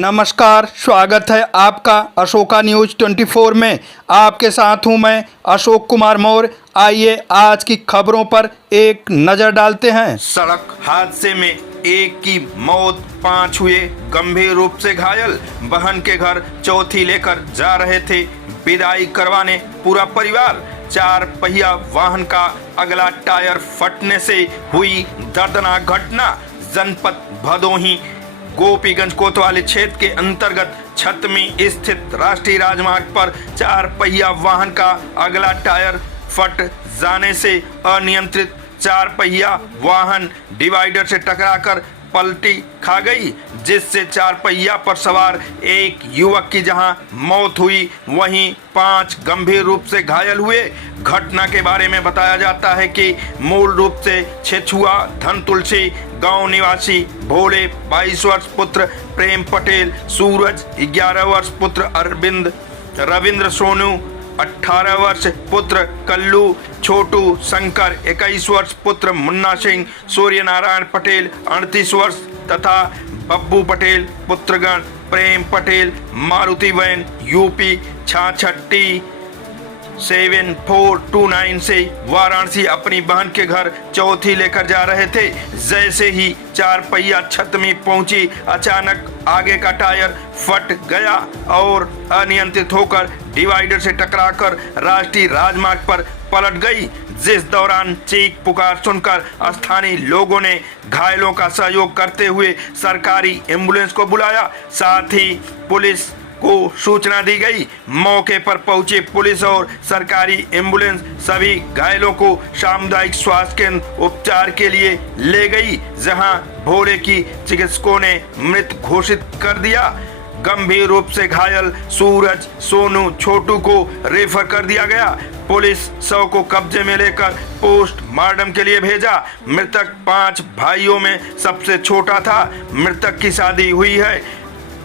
नमस्कार, स्वागत है आपका अशोका न्यूज़ 24 में। आपके साथ हूं मैं अशोक कुमार मौर्य। आइए आज की खबरों पर एक नज़र डालते हैं। सड़क हादसे में एक की मौत, 5 हुए गंभीर रूप से घायल। बहन के घर चौथी लेकर जा रहे थे विदाई करवाने पूरा परिवार। 4 पहिया वाहन का अगला टायर फटने से हुई दर्दनाक घटना। जनपद भदोही गोपीगंज कोतवाली क्षेत्र के अंतर्गत छतमी स्थित राष्ट्रीय राजमार्ग पर 4 पहिया वाहन का अगला टायर फट जाने से अनियंत्रित 4 पहिया वाहन डिवाइडर से टकराकर पलटी खा गई, जिससे 4 पहिया पर सवार एक युवक की जहां मौत हुई, वहीं 5 गंभीर रूप से घायल हुए। घटना के बारे में बताया जाता है कि मूल रूप से छेछुआ धन तुलसी गांव निवासी भोले 22 वर्ष पुत्र प्रेम पटेल, सूरज 11 वर्ष पुत्र अरविंद, रविंद्र सोनू 18 वर्ष पुत्र कल्लू, छोटू शंकर 21 वर्ष पुत्र मुन्ना सिंह, सूर्य नारायण पटेल 38 वर्ष तथा बब्बू पटेल पुत्रगण प्रेम पटेल मारुति वैन यूपी 66 7429 से वाराणसी अपनी बहन के घर चौथी लेकर जा रहे थे। जैसे ही 4 पहिया छतमी पहुंची, अचानक आगे का टायर फट गया और अनियंत्रित होकर डिवाइडर से टकराकर राष्ट्रीय राजमार्ग पर पलट गई, जिस दौरान चीख पुकार सुनकर स्थानीय लोगों ने घायलों का सहयोग करते हुए सरकारी एम्बुलेंस को बुलाया। साथ ही पुलिस को सूचना दी गई। मौके पर पहुंची पुलिस और सरकारी एम्बुलेंस सभी घायलों को सामुदायिक स्वास्थ्य केंद्र उपचार के लिए ले गई, जहां भोले की चिकित्सकों ने मृत घोषित कर दिया। गंभीर रूप से घायल सूरज, सोनू, छोटू को रेफर कर दिया गया। पुलिस शव को कब्जे में लेकर पोस्टमार्टम के लिए भेजा। मृतक 5 भाइयों में सबसे छोटा था। मृतक की शादी हुई है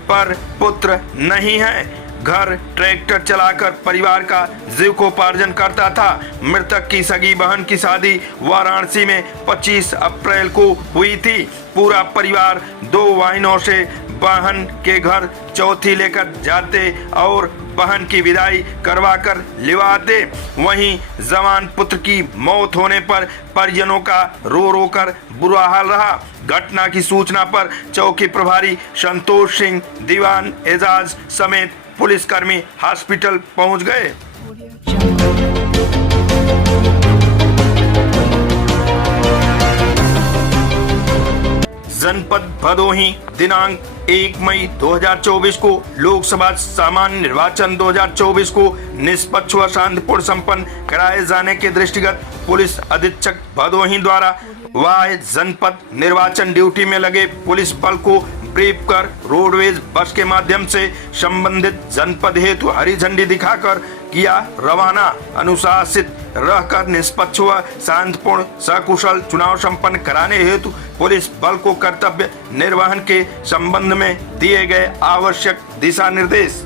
पर पुत्र नहीं है। घर ट्रैक्टर चलाकर परिवार का जीविकोपार्जन करता था। मृतक की सगी बहन की शादी वाराणसी में 25 अप्रैल को हुई थी। पूरा परिवार 2 वाहनों से बहन के घर चौथी लेकर जाते और बहन की विदाई करवाकर लिवाते। वहीं जवान पुत्र की मौत होने पर परिजनों का रो रो कर बुरा हाल रहा। घटना की सूचना पर चौकी प्रभारी संतोष सिंह, दीवान एजाज समेत पुलिसकर्मी हॉस्पिटल पहुंच गए। जनपद भदोही दिनांक 1 मई 2024 को लोकसभा सामान्य निर्वाचन 2024 को निष्पक्ष व शांतिपूर्ण संपन्न कराए जाने के दृष्टिगत पुलिस अधीक्षक भदोही द्वारा वाय जनपद निर्वाचन ड्यूटी में लगे पुलिस बल को ब्रीफ कर रोडवेज बस के माध्यम से संबंधित जनपद हेतु हरी झंडी दिखाकर किया रवाना। अनुशासित रहकर निष्पक्ष व शांतिपूर्ण सकुशल चुनाव संपन्न कराने हेतु पुलिस बल को कर्तव्य निर्वहन के संबंध में दिए गए आवश्यक दिशा निर्देश।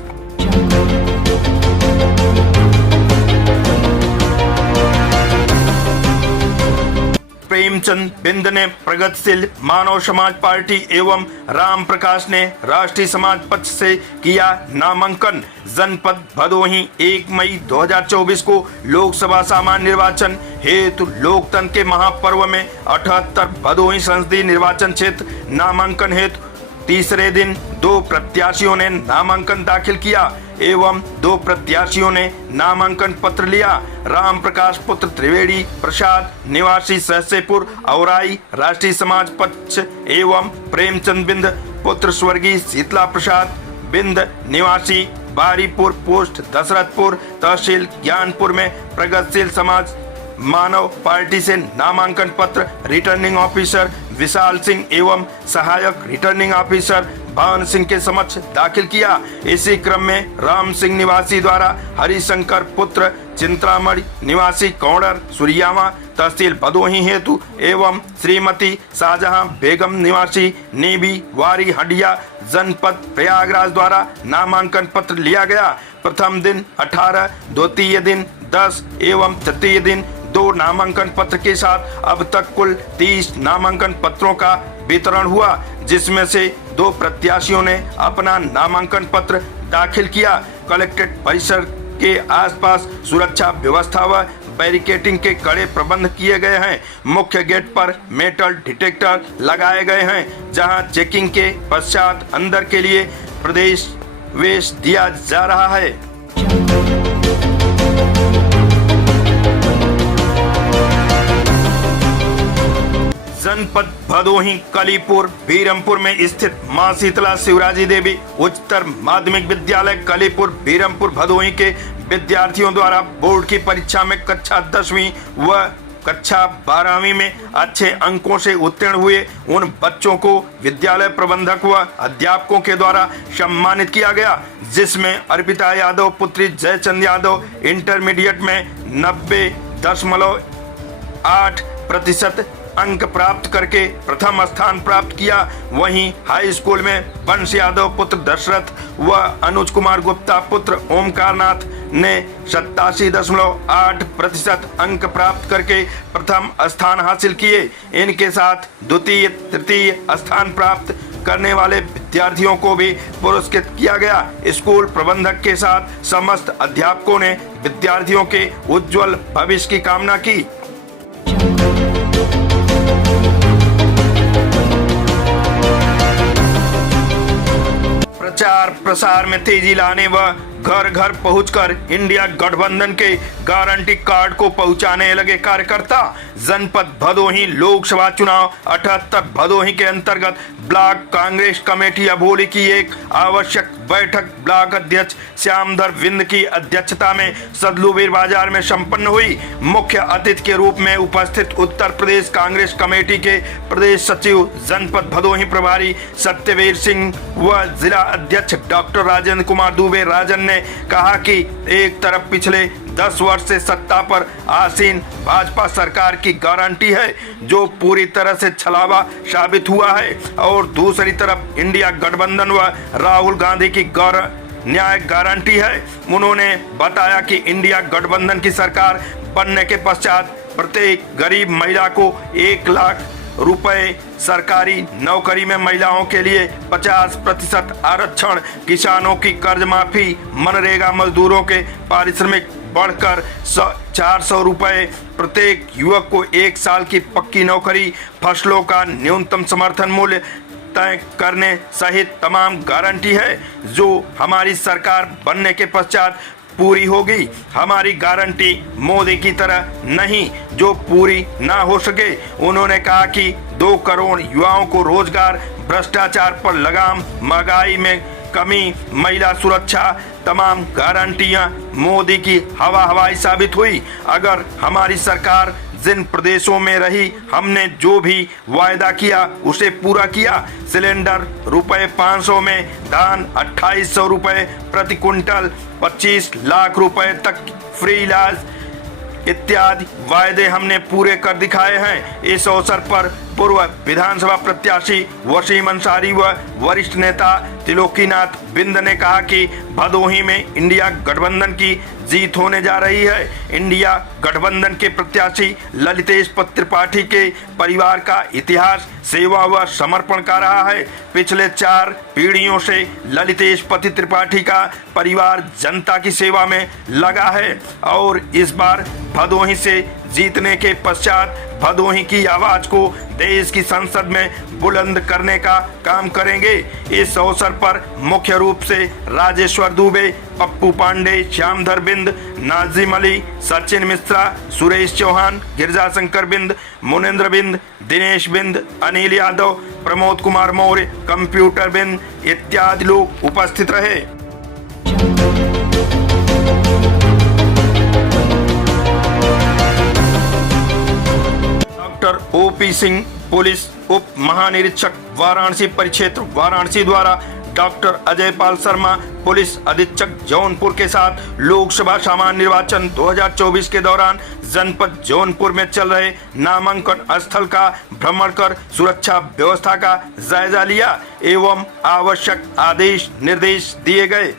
प्रेमचंद बिंद ने प्रगतिशील मानव समाज पार्टी एवं राम प्रकाश ने राष्ट्रीय समाज पक्ष से किया नामांकन। जनपद भदोही 1 मई 2024 को लोकसभा सामान्य निर्वाचन हेतु लोकतंत्र के महापर्व में 78 भदोही संसदीय निर्वाचन क्षेत्र नामांकन हेतु तीसरे दिन 2 प्रत्याशियों ने नामांकन दाखिल किया एवं 2 प्रत्याशियों ने नामांकन पत्र लिया। राम प्रकाश पुत्र त्रिवेदी प्रसाद निवासी सहसेपुर औराई राष्ट्रीय समाज पक्ष एवं प्रेमचंद बिंद पुत्र स्वर्गीय शीतला प्रसाद बिंद निवासी बारीपुर पोस्ट दशरथपुर तहसील ज्ञानपुर में प्रगतिशील समाज मानव पार्टी से नामांकन पत्र रिटर्निंग ऑफिसर विशाल सिंह एवं सहायक रिटर्निंग ऑफिसर भान सिंह के समक्ष दाखिल किया। इसी क्रम में राम सिंह निवासी द्वारा हरिशंकर पुत्र चिंतामणि निवासी कौड़र सुरियावा तहसील भदोही हेतु एवं श्रीमती शाहजहां बेगम निवासी नेबी वारी हंडिया जनपद प्रयागराज द्वारा नामांकन पत्र लिया गया। प्रथम दिन 18, द्वितीय दिन 10 एवं तृतीय दिन 2 नामांकन पत्र के साथ अब तक कुल 30 नामांकन पत्रों का वितरण हुआ, जिसमें से 2 प्रत्याशियों ने अपना नामांकन पत्र दाखिल किया। कलेक्ट्रेट परिसर के आसपास सुरक्षा व्यवस्था व बैरिकेडिंग के कड़े प्रबंध किए गए हैं। मुख्य गेट पर मेटल डिटेक्टर लगाए गए हैं, जहां चेकिंग के पश्चात अंदर के लिए प्रवेश दिया जा रहा है। जनपद भदोही कलीपुर बीरमपुर में स्थित मां शीतला शिवराजी देवी उच्चतर माध्यमिक विद्यालय कलीपुर बीरमपुर भदोही के विद्यार्थियों द्वारा बोर्ड की परीक्षा में कक्षा 10वीं व कक्षा 12वीं में अच्छे अंकों से उत्तीर्ण हुए उन बच्चों को विद्यालय प्रबंधक व अध्यापकों के द्वारा सम्मानित किया गया, जिसमें अर्पिता यादव पुत्री जयचंद यादव इंटरमीडिएट में 90.8% अंक प्राप्त करके प्रथम स्थान प्राप्त किया। वहीं हाई स्कूल में वंश यादव पुत्र दशरथ व अनुज कुमार गुप्ता पुत्र ओमकार नाथ ने 87.8% अंक प्राप्त करके प्रथम स्थान हासिल किए। इनके साथ द्वितीय तृतीय स्थान प्राप्त करने वाले विद्यार्थियों को भी पुरस्कृत किया गया। स्कूल प्रबंधक के साथ समस्त अध्यापकों ने विद्यार्थियों के उज्जवल भविष्य की कामना की। प्रचार प्रसार में तेजी लाने व घर घर पहुंचकर इंडिया गठबंधन के गारंटी कार्ड को पहुंचाने लगे कार्यकर्ता। जनपद भदोही लोकसभा चुनाव 78 भदोही के अंतर्गत ब्लॉक कांग्रेस कमेटी अभोली की एक आवश्यक बैठक ब्लॉक अध्यक्ष श्यामधर बिंद की अध्यक्षता में सदलुबीर बाजार में संपन्न हुई। मुख्य अतिथि के रूप में उपस्थित उत्तर प्रदेश कांग्रेस कमेटी के प्रदेश सचिव जनपद भदोही प्रभारी सत्यवीर सिंह व जिला अध्यक्ष डॉक्टर राजेंद्र कुमार दुबे राजन ने कहा कि एक तरफ पिछले 10 वर्ष से सत्ता पर आसीन भाजपा सरकार की गारंटी है, जो पूरी तरह से छलावा साबित हुआ है, और दूसरी तरफ इंडिया गठबंधन व राहुल गांधी की न्याय गारंटी है। उन्होंने बताया कि इंडिया गठबंधन की सरकार बनने के पश्चात प्रत्येक गरीब महिला को 1 लाख रुपए, सरकारी नौकरी में महिलाओं के लिए 50% आरक्षण, किसानों की कर्ज माफी, मनरेगा मजदूरों के पारिश्रमिक बढ़कर 400 रुपए, प्रत्येक युवक को 1 साल की पक्की नौकरी, फसलों का न्यूनतम समर्थन मूल्य तय करने सहित तमाम गारंटी है, जो हमारी सरकार बनने के पश्चात पूरी होगी। हमारी गारंटी मोदी की तरह नहीं जो पूरी ना हो सके। उन्होंने कहा कि 2 करोड़ युवाओं को रोजगार, भ्रष्टाचार पर लगाम, महंगाई में कमी, महिला सुरक्षा, तमाम गारंटियां मोदी की हवाई साबित हुई। अगर हमारी सरकार जिन प्रदेशों में रही, हमने जो भी वायदा किया उसे पूरा किया। सिलेंडर रुपए 500 में, धान 2800 रुपए प्रति क्विंटल, 25 लाख रुपए तक फ्री इलाज इत्यादि वायदे हमने पूरे कर दिखाए हैं। इस अवसर पर पूर्व विधानसभा प्रत्याशी वसीम अंसारी व वरिष्ठ नेता त्रिलोकीनाथ बिंद ने कहा कि भदोही में इंडिया गठबंधन की जीत होने जा रही है। इंडिया गठबंधन के प्रत्याशी ललितेश त्रिपाठी के परिवार का इतिहास सेवा व समर्पण का रहा है। पिछले 4 पीढ़ियों से ललितेश त्रिपाठी का परिवार जनता की सेवा में लगा है और इस बार भदोही से जीतने के पश्चात भदोही की आवाज को देश की संसद में बुलंद करने का काम करेंगे। इस अवसर पर मुख्य रूप से राजेश्वर दुबे, पप्पू पांडे, श्यामधर बिंद, नाजिम अली, सचिन मिश्रा, सुरेश चौहान, गिरजाशंकर बिंद, मुनेंद्र बिंद, दिनेश बिंद, अनिल यादव, प्रमोद कुमार मौर्य, कंप्यूटर बिंद इत्यादि लोग उपस्थित रहे। डॉक्टर ओपी सिंह, पुलिस उप महानिरीक्षक वाराणसी परिक्षेत्र वाराणसी द्वारा डॉक्टर अजय पाल शर्मा, पुलिस अधीक्षक जौनपुर के साथ लोकसभा सामान्य निर्वाचन 2024 के दौरान जनपद जौनपुर में चल रहे नामांकन स्थल का भ्रमण कर सुरक्षा व्यवस्था का जायजा लिया एवं आवश्यक आदेश निर्देश दिए गए।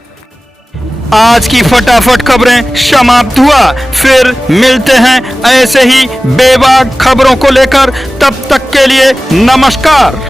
आज की फटाफट खबरें समाप्त हुआ। फिर मिलते हैं ऐसे ही बेबाक खबरों को लेकर। तब तक के लिए नमस्कार।